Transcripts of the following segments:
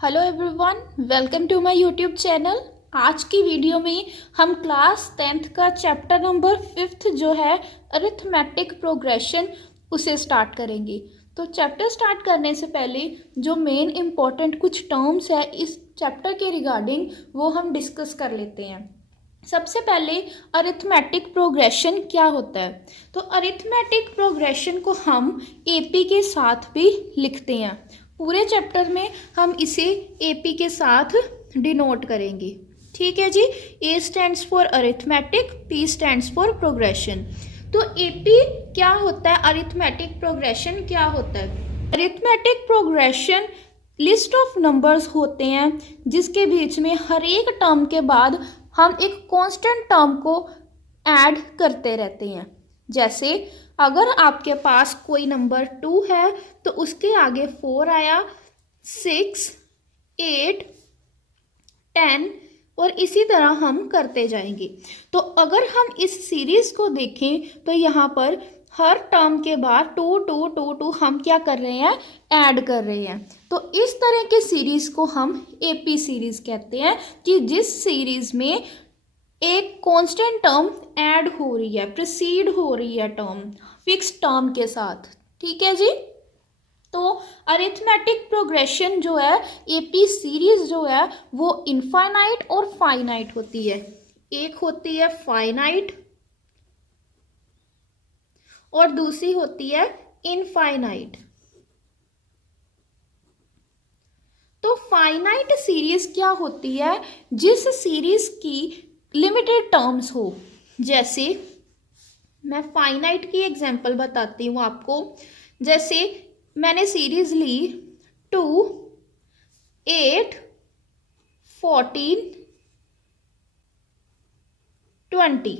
Hello everyone, welcome to my YouTube channel. आज की video में हम क्लास 10th का चैप्टर नंबर 5th जो है अरिथमेटिक प्रोग्रेशन उसे स्टार्ट करेंगे। तो चैप्टर स्टार्ट करने से पहले जो मेन इम्पॉर्टेंट कुछ टर्म्स है इस चैप्टर के रिगार्डिंग वो हम डिस्कस कर लेते हैं। सबसे पहले अरिथमेटिक प्रोग्रेशन क्या होता है। तो अरिथमेटिक प्रोग्रेशन को हम एपी के साथ भी लिखते हैं। पूरे चैप्टर में हम इसे एपी के साथ डिनोट करेंगे। ठीक है जी। A stands for arithmetic, P stands for progression. तो एपी क्या होता है, अरिथमेटिक प्रोग्रेशन क्या होता है। Arithmetic progression list of numbers होते हैं जिसके बीच में हर एक टर्म के बाद हम एक कांस्टेंट टर्म को ऐड करते रहते हैं। जैसे अगर आपके पास कोई नंबर 2 है तो उसके आगे 4 आया, 6, 8, 10 और इसी तरह हम करते जाएंगे। तो अगर हम इस सीरीज को देखें तो यहाँ पर हर टर्म के बाद 2 2 2 2 हम क्या कर रहे हैं, ऐड कर रहे हैं। तो इस तरह के सीरीज को हम एपी सीरीज कहते हैं कि जिस सीरीज में एक कांस्टेंट टर्म ऐड हो रही है, प्रोसीड हो रही है टर्म फिक्स टर्म के साथ। ठीक है जी। तो अरिथमेटिक प्रोग्रेशन जो है, एपी सीरीज जो है वो इनफाइनाइट और फाइनाइट होती है। एक होती है फाइनाइट और दूसरी होती है इनफाइनाइट। तो फाइनाइट सीरीज क्या होती है, जिस सीरीज की लिमिटेड टर्म्स हो। जैसे मैं फाइनाइट की एग्जांपल बताती हूँ आपको। जैसे मैंने सीरीज ली 2, 8, 14, 20।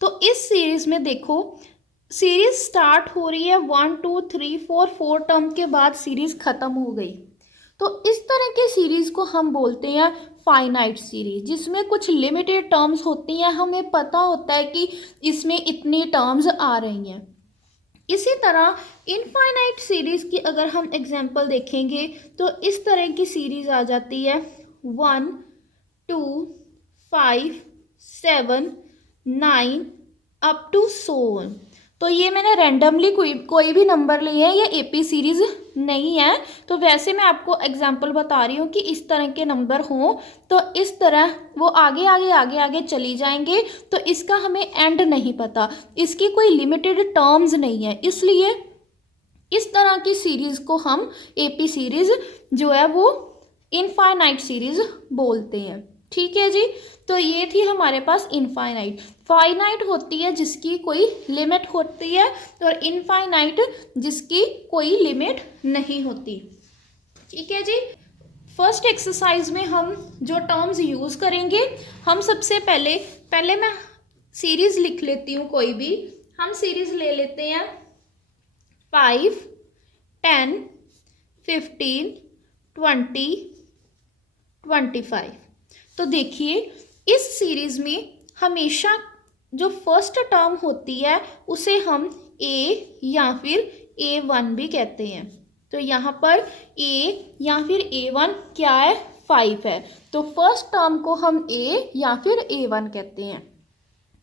तो इस सीरीज में देखो, सीरीज स्टार्ट हो रही है 1 2 3 4 टर्म के बाद सीरीज खत्म हो गई। तो इस तरह की सीरीज को हम बोलते हैं फाइनाइट सीरीज, जिसमें कुछ लिमिटेड टर्म्स होती हैं, हमें पता होता है कि इसमें इतनी टर्म्स आ रही हैं। इसी तरह इनफाइनाइट सीरीज की अगर हम एग्जांपल देखेंगे तो इस तरह की सीरीज आ जाती है 1 2 5 7 9 अप टू सो ऑन। तो ये मैंने रैंडमली कोई भी नंबर लिए हैं, ये एपी सीरीज नहीं है। तो वैसे मैं आपको एग्जांपल बता रही हूँ कि इस तरह के नंबर हों तो इस तरह वो आगे आगे आगे आगे चली जाएंगे। तो इसका हमें एंड नहीं पता, इसकी कोई लिमिटेड टर्म्स नहीं है, इसलिए इस तरह की सीरीज को हम एपी सीरीज जो है वो इनफाइनाइट सीरीज बोलते हैं। ठीक है जी। तो ये थी हमारे पास इनफाइनाइट। फाइनाइट होती है जिसकी कोई लिमिट होती है और इनफाइनाइट जिसकी कोई लिमिट नहीं होती। ठीक है जी। फर्स्ट एक्सरसाइज में हम जो टर्म्स यूज करेंगे, हम सबसे पहले मैं सीरीज लिख लेती हूँ कोई भी। हम सीरीज ले लेते हैं 5, 10, 15, 20, 25। तो देखिए इस सीरीज में हमेशा जो फर्स्ट टर्म होती है उसे हम ए या फिर A1 भी कहते हैं। तो यहाँ पर ए या फिर A1 क्या है, 5 है। तो फर्स्ट टर्म को हम ए या फिर A1 कहते हैं।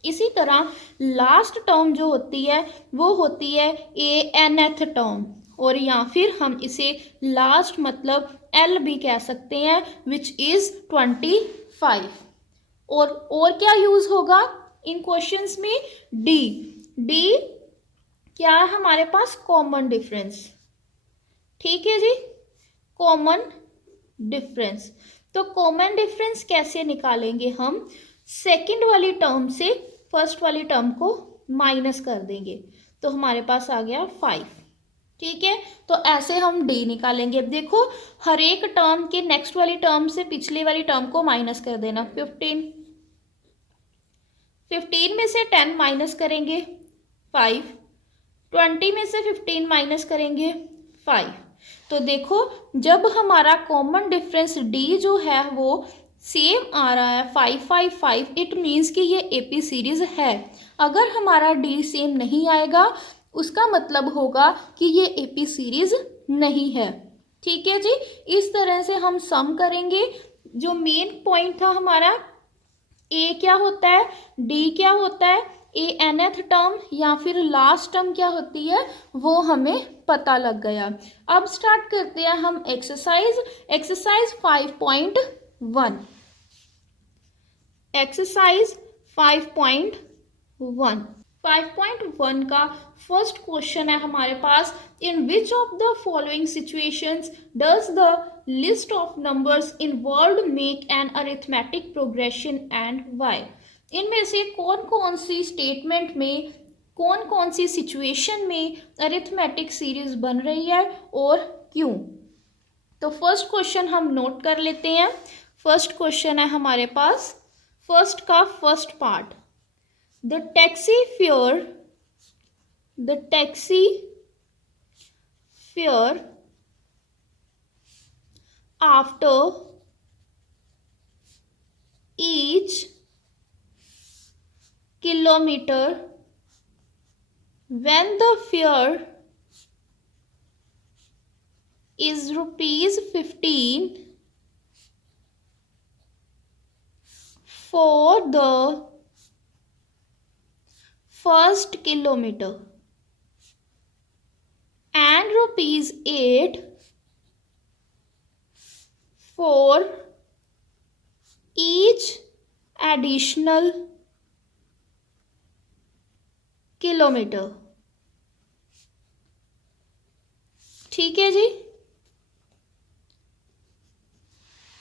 इसी तरह लास्ट टर्म जो होती है वो होती है ANth टर्म, और या फिर हम इसे लास्ट मतलब L भी कह सकते हैं, विच इज 25। और क्या यूज होगा इन क्वेश्चंस में, डी क्या है हमारे पास, कॉमन डिफरेंस। ठीक है जी, कॉमन डिफरेंस। तो कॉमन डिफरेंस कैसे निकालेंगे हम, सेकंड वाली टर्म से फर्स्ट वाली टर्म को माइनस कर देंगे तो हमारे पास आ गया 5। ठीक है। तो ऐसे हम डी निकालेंगे। देखो हर एक टर्म के नेक्स्ट वाली टर्म से पिछले वाली टर्म को माइनस कर देना। 15 में से 10 माइनस करेंगे 5, 20 में से 15 माइनस करेंगे 5। तो देखो जब हमारा कॉमन डिफरेंस डी जो है वो सेम आ रहा है 5 5 5, इट मीन्स कि ये एपी सीरीज है। अगर हमारा डी सेम नहीं आएगा उसका मतलब होगा कि ये एपी सीरीज नहीं है। ठीक है जी, इस तरह से हम सम करेंगे। जो मेन पॉइंट था हमारा, ए क्या होता है, डी क्या होता है, ए nth टर्म या फिर लास्ट टर्म क्या होती है, वो हमें पता लग गया। अब स्टार्ट करते हैं हम एक्सरसाइज। एक्सरसाइज 5.1। एक्सरसाइज 5.1। 5.1 का फर्स्ट क्वेश्चन है हमारे पास, in which of the following situations does the list of numbers involve make an arithmetic progression and why. इनमें से कौन कौन सी स्टेटमेंट में, कौन कौन सी सिचुएशन में अरिथमेटिक सीरीज बन रही है और क्यों। तो फर्स्ट क्वेश्चन हम नोट कर लेते हैं। फर्स्ट क्वेश्चन है हमारे पास, फर्स्ट का first part, the taxi fare after each kilometer when the fare is ₹15 for the first kilometer and ₹8 for each additional kilometer। ठीक है जी,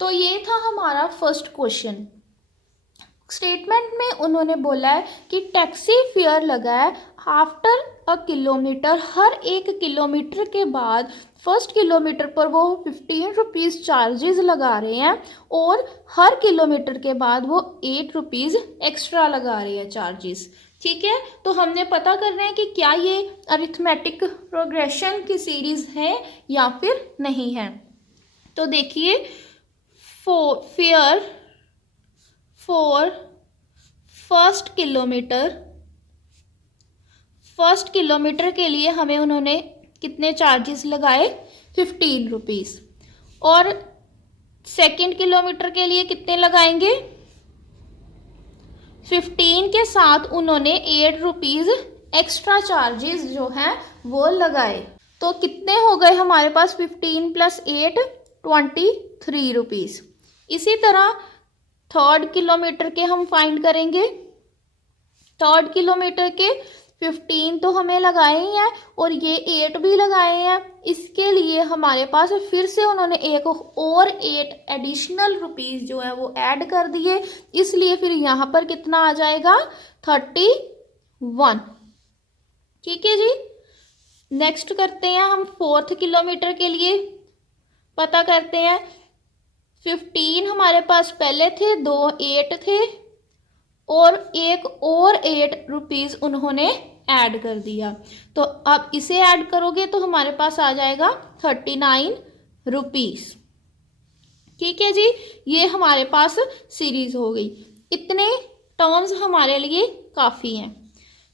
तो ये था हमारा फर्स्ट क्वेश्चन। स्टेटमेंट में उन्होंने बोला है कि टैक्सी फेयर लगा है आफ्टर अ किलोमीटर, हर एक किलोमीटर के बाद फर्स्ट किलोमीटर पर वो ₹15 चार्जेस लगा रहे हैं और हर किलोमीटर के बाद वो ₹8 एक्स्ट्रा लगा रहे हैं चार्जेस। ठीक है, तो हमने पता करना है कि क्या ये अरिथमेटिक प्रोग्रेशन की सीरीज है या फिर नहीं है। तो देखिए, फेयर फॉर फर्स्ट किलोमीटर के लिए हमें उन्होंने कितने चार्जेस लगाए, ₹15। और सेकंड किलोमीटर के लिए कितने लगाएंगे, 15 के साथ उन्होंने ₹8 एक्स्ट्रा चार्जेस जो हैं वो लगाए। तो कितने हो गए हमारे पास, 15 + 8 ₹23। इसी तरह थर्ड किलोमीटर के हम फाइंड करेंगे। थर्ड किलोमीटर के 15 तो हमें लगाए ही हैं और ये 8 भी लगाए हैं। इसके लिए हमारे पास फिर से उन्होंने एक और 8 एडिशनल ₹, जो है वो ऐड कर दिए, इसलिए फिर यहाँ पर कितना आ जाएगा, 31। ठीक है जी, नेक्स्ट करते हैं हम फोर्थ किलोमीटर के लिए, पता करते हैं। 15 हमारे पास पहले थे, 2 8 थे और एक और ₹8 उन्होंने ऐड कर दिया। तो अब इसे ऐड करोगे तो हमारे पास आ जाएगा ₹39। ठीक है जी, ये हमारे पास सीरीज हो गई। इतने टर्म्स हमारे लिए काफ़ी हैं।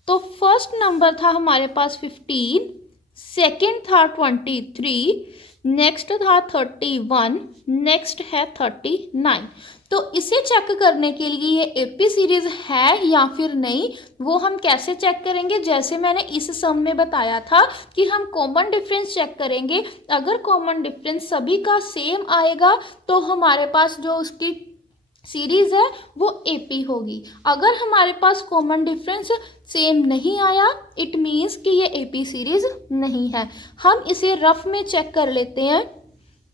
तो फर्स्ट नंबर था हमारे पास 15, सेकंड था 23, नेक्स्ट था 31, नेक्स्ट है 39। तो इसे चेक करने के लिए ये एपी सीरीज है या फिर नहीं, वो हम कैसे चेक करेंगे, जैसे मैंने इस सम में बताया था कि हम कॉमन डिफरेंस चेक करेंगे। अगर कॉमन डिफरेंस सभी का सेम आएगा तो हमारे पास जो उसकी सीरीज है वो एपी होगी। अगर हमारे पास कॉमन डिफरेंस सेम नहीं आया, इट मीन्स कि ये एपी सीरीज नहीं है। हम इसे रफ में चेक कर लेते हैं,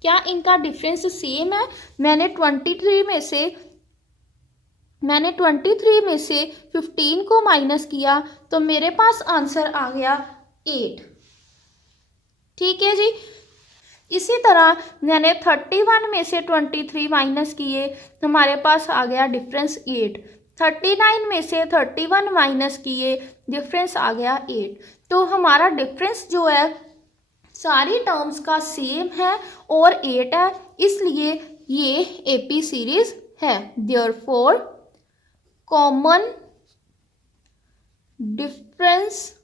क्या इनका डिफरेंस सेम है। मैंने 23 में से 15 को माइनस किया तो मेरे पास आंसर आ गया 8। ठीक है जी, इसी तरह मैंने 31 में से 23 माइनस किए, हमारे पास आ गया डिफरेंस 8। 39 में से 31 माइनस किए, डिफरेंस आ गया 8। तो हमारा डिफरेंस जो है सारी टर्म्स का सेम है और 8 है, इसलिए ये एपी सीरीज है। Therefore common difference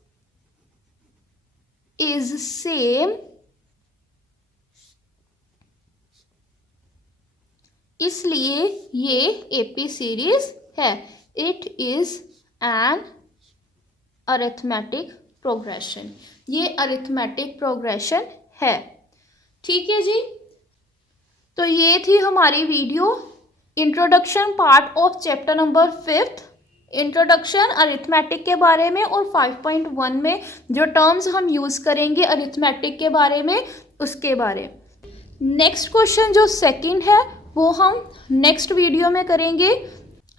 is same इसलिए ये एपी सीरीज है। It is an arithmetic progression, ये अरिथमेटिक प्रोग्रेशन है। ठीक है जी, तो ये थी हमारी video introduction part of chapter number 5, introduction arithmetic के बारे में, और 5.1 में जो टर्म्स हम यूज़ करेंगे अरिथमेटिक के बारे में उसके बारे में। नेक्स्ट क्वेश्चन जो सेकंड है वो हम नेक्स्ट वीडियो में करेंगे।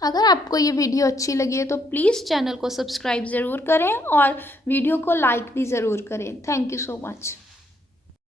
अगर आपको ये वीडियो अच्छी लगी है तो प्लीज़ चैनल को सब्सक्राइब ज़रूर करें और वीडियो को लाइक भी ज़रूर करें। Thank you so much.